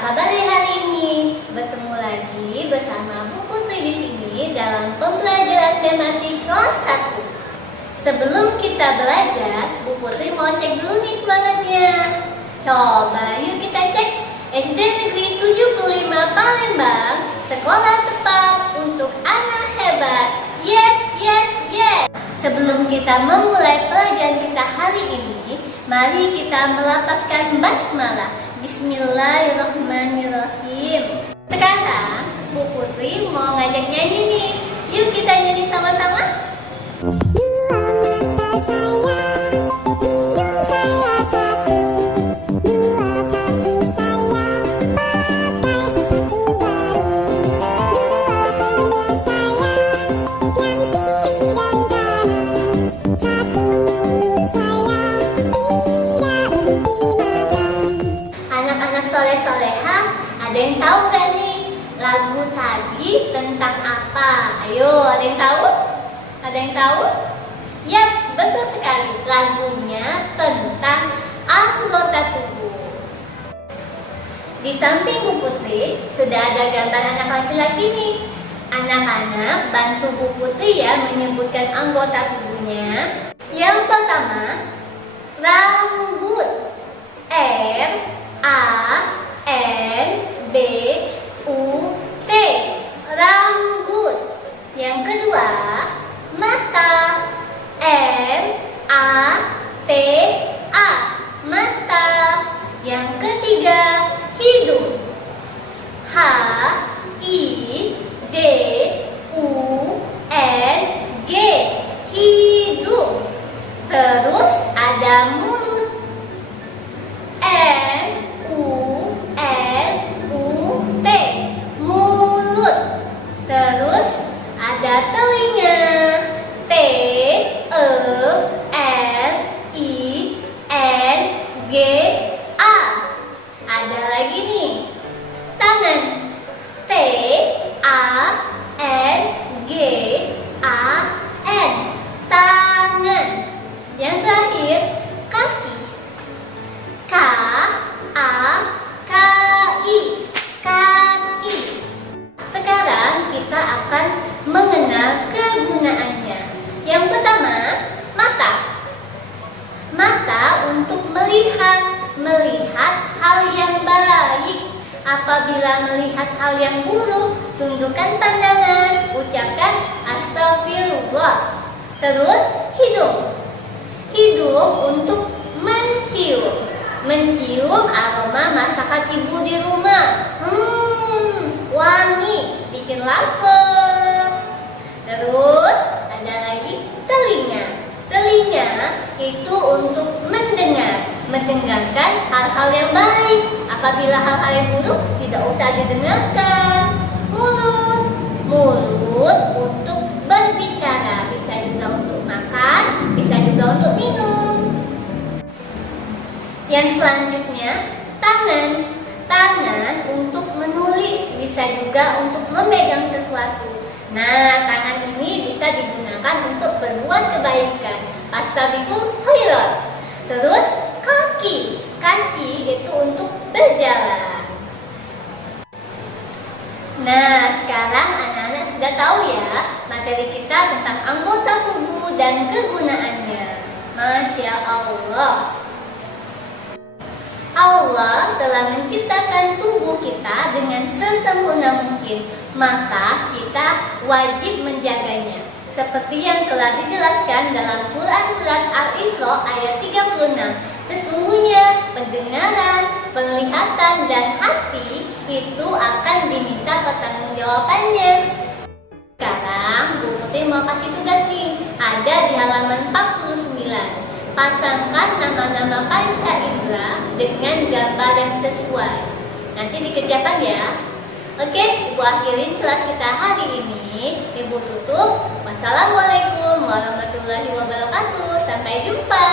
kabar hari ini? Bertemu lagi bersama Bu Putri di sini dalam pembelajaran tematik kelas 1. Sebelum kita belajar, Bu Putri mau cek dulu nih semangatnya. Coba yuk kita cek. SD Negeri 75 Palembang, sekolah tepat untuk anak hebat. Yes, yes, yes. Sebelum kita memulai pelajaran kita hari ini, mari kita melafazkan basmalah. Bismillahirrahmanirrahim. Sekarang Bu Putri mau ngajak nyanyi nih. Yuk kita nyanyi sama-sama. Soleh-soleha, ada yang tahu nggak nih lagu tadi tentang apa? Ayo, ada yang tahu? Ada yang tahu? Yes, betul sekali. Lagunya tentang anggota tubuh. Di samping Bu Putri sudah ada gambar anak laki-laki nih. Anak-anak bantu Bu Putri ya menyebutkan anggota tubuhnya. Yang pertama, rambut. R-A-N-B-U-T, rambut. Yang kedua, mata. M-A-T-A, mata. Yang ketiga, hidung. H-I-D-U-N-G, hidung. Terus ada mulut. M-U-L-U-T, mulut. Terus ada telinga. T-E-L-I-N-G-A. Ada lagi nih, tangan. T-A-N-G-A-N, tangan. Yang terakhir, kaki. K-A-K-I, kaki. Sekarang kita akan mengenal kegunaannya. Yang pertama, mata. Mata untuk melihat hal yang baik. Apabila melihat hal yang buruk, tundukkan pandangan, ucapkan astagfirullah. Terus hidung. Hidung untuk mencium aroma masakan ibu di rumah. Wangi, bikin lapar. Terus ada lagi telinga. Telinga itu untuk mendengarkan hal-hal yang baik. Apabila hal-hal yang buruk, tidak usah didengarkan. Mulut untuk berbicara, bisa juga untuk makan, bisa juga untuk minum. Yang selanjutnya, tangan. Tangan untuk menulis, bisa juga untuk memegang sesuatu. Nah, tangan ini bisa digunakan untuk berbuat kebaikan. Fastabiqul khairat. Terus kaki. Kaki itu untuk berjalan. Nah, sekarang anak-anak sudah tahu ya materi kita tentang anggota tubuh dan kegunaannya. Masya Allah. Allah telah menciptakan tubuh kita dengan sesempurna mungkin, maka kita wajib menjaganya. Seperti yang telah dijelaskan dalam Quran Surat Al-Isra ayat 36. Sesungguhnya pendengaran, penglihatan, dan hati itu akan diminta pertanggungjawabannya. Sekarang Bu Putri mau kasih tugas nih, ada di halaman 49. Pasangkan nama-nama panca indera dengan gambar yang sesuai. Nanti dikerjakan ya. Oke, Ibu akhirin kelas kita hari ini. Ibu tutup. Wassalamualaikum warahmatullahi wabarakatuh. Sampai jumpa.